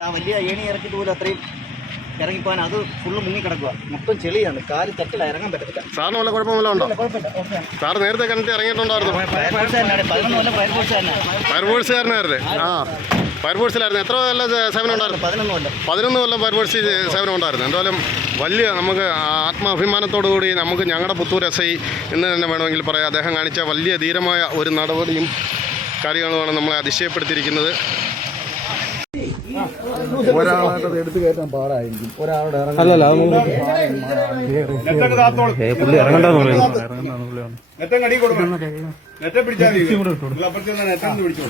ആ വലിയ ഏണി ഇറക്കിയിട്ട് പോലും അത്രയും ഇറങ്ങിപ്പോകാൻ അത് ഫുള്ള് മുങ്ങി കിടക്കുക മൊത്തം ചെളിയാണ്. കാൽ തട്ടില്ല ഇറങ്ങാൻ പറ്റത്തില്ല. സാറിന് വല്ല കുഴപ്പമില്ല ഉണ്ടോ സാർ നേരത്തെ കണ്ടിട്ട് ഇറങ്ങിയിട്ടുണ്ടായിരുന്നു. ഫയർഫോഴ്സ് തന്നെയാണ് പതിനൊന്ന് കൊല്ലം ഫയർഫോഴ്സ് തന്നെ ആ. ഫയർഫോഴ്സിലായിരുന്നു എത്ര നല്ല സേവനം ഉണ്ടായിരുന്നു? പതിനൊന്ന് കൊല്ലം. പതിനൊന്ന് കൊല്ലം സേവനം ഉണ്ടായിരുന്നു. എന്തായാലും വലിയ നമുക്ക് ആത്മാഭിമാനത്തോടു കൂടി നമുക്ക് ഞങ്ങളുടെ പുത്തൂർ എസ് ഐ എന്ന് തന്നെ വേണമെങ്കിൽ പറയാം. അദ്ദേഹം കാണിച്ച വലിയ ധീരമായ ഒരു നടപടിയും കാര്യങ്ങളുമാണ് നമ്മളെ അതിശയപ്പെടുത്തിയിരിക്കുന്നത്. ഒരാളായിട്ട് എടുത്തു കയറ്റാൻ പാടായിരിക്കും ഒരാളുടെ അല്ലല്ല പുള്ളി ഇറങ്ങണ്ടെന്ന് പറയുന്നു നെറ്റം കടി കൊടുക്കണം നെറ്റം പിടിച്ചാൽ അപ്പുറത്ത് നെറ്റം ഒന്ന് പിടിച്ചോ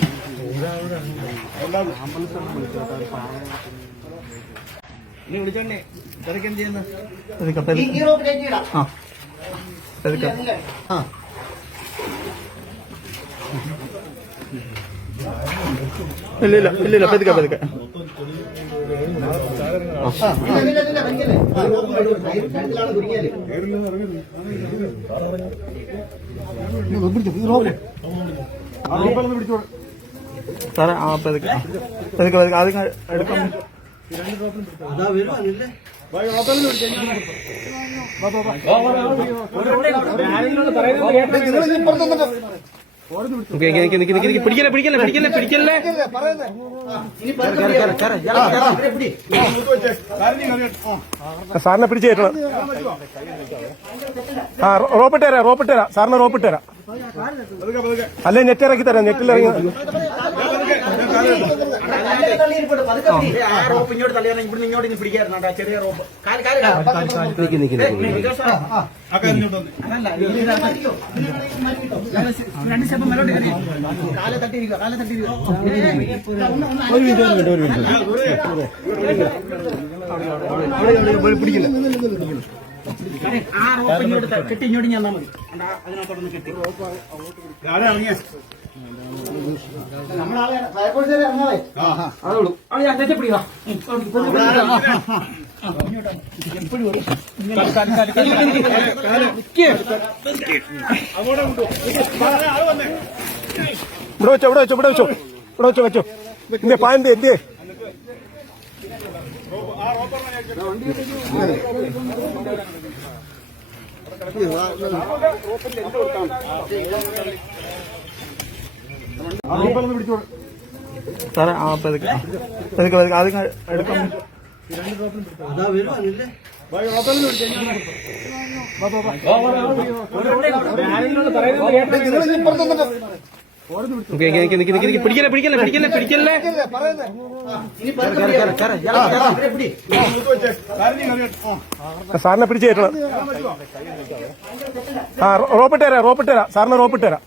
ഇനി വിളിച്ചോണ്ടേ ഇതൊക്കെ എന്ത് ചെയ്യുന്നു ഈ- ഈ റോപ്പ് കയറ്റിയിടാം. ആ ഇല്ല ഇല്ല ഇല്ല ഇല്ല പതുക്കെ പതുക്കെ. സാറേ ആ പതുക്കെ പതുക്കെ പതുക്കെ. ആദ്യം എടുക്കാം. അതാ വരുവാനില്ലേ നിക്ക് നിക്ക് നിക്ക് നിക്ക് നിക്ക് പിടിക്കല്ലേ പിടിക്കല്ലേ പിടിക്കല്ലേ? പിടിക്കല്ലേ. സാറിനെ പിടിച്ചു കയറ്റണം. ആ റോപ്പിട്ട് തരാം റോപ്പിട്ട് തരാം സാറിന് റോപ്പിട്ട് തരാം അല്ലെ നെറ്റ് ഇറക്കി തരാം നെറ്റിൽ ഇറങ്ങി. ആ. റോപ്പ് ഇങ്ങോട്ട് തള്ളിയാൽ ഇവിടുന്ന് ഇങ്ങോട്ട് ഇനി പിടിക്കാറുണ്ട് ചെറിയ റോപ്പ്. കാൽ കാൽ. രണ്ട് സ്റ്റെപ്പ് മേലോട്ട് കയറി. കാൽ തട്ടിയിരിക്കുക, കാൽ തട്ടിയിരിക്കുക. കാര്യം, ആ റോപ്പ് ഇങ്ങോട്ട് കെട്ടി ഇങ്ങോട്ട് ഞാൻ മതി. കണ്ടാ, അതിനകത്തോടൊന്ന് കെട്ടി. ഇവിടെ വെച്ചോ ഇവിടെ വെച്ചോ ഇവിടെ വെച്ചോ. ഇവിടെ വെച്ചോ വെച്ചോ. എന്തേ പായന്തേ എന്തേ സാറേ ആ പതുക്കെ പതുക്കെ പതുക്കെ. എടുക്കാം. അതാ പിടിക്കല്ലേ പിടിക്കല്ലേ പിടിക്കല്ലേ പിടിക്കല്ലേ. സാറിനെ പിടിച്ചു കയറ്റണം. ആ റോപ്പിട്ട് തരാം റോപ്പിട്ട് തരാം. സാറിന് റോപ്പിട്ട് തരാം.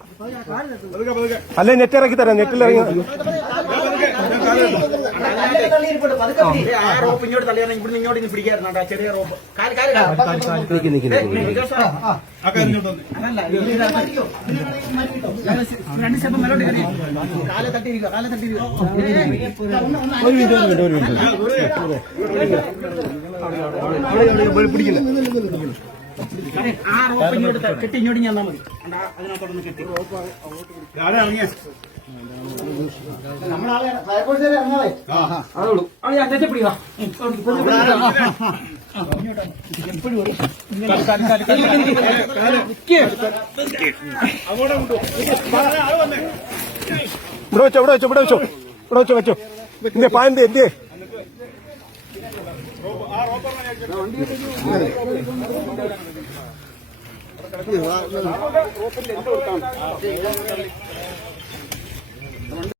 അല്ലെ നെറ്റ് ഇറക്കി തരാം നെറ്റിൽ ഇറങ്ങി. പതുക്കെ പിടി. ആ റോപ്പ് ഇങ്ങോട്ട് തള്ളിയാൽ ഇവിടുന്ന് ഇങ്ങോട്ട് ഇനി പിടിക്കാറുണ്ട് ആ റോപ്പ് ഇങ്ങോട്ട് കെട്ടി ഇങ്ങോട്ട് ഞാൻ മതി അതിനകത്തോടൊന്ന് കെട്ടി. ഇറങ്ങിയ നമ്മളാളെ അത് ഇവിടെ വെച്ചോ ഇവിടെ വെച്ചോ ഇവിടെ വെച്ചോ. ഇവിടെ വെച്ചോ വെച്ചോ. എന്തേ പായന്തേ എന്തേ? റോപ്പിന്റെ എന്ത് കൊടുത്താണ്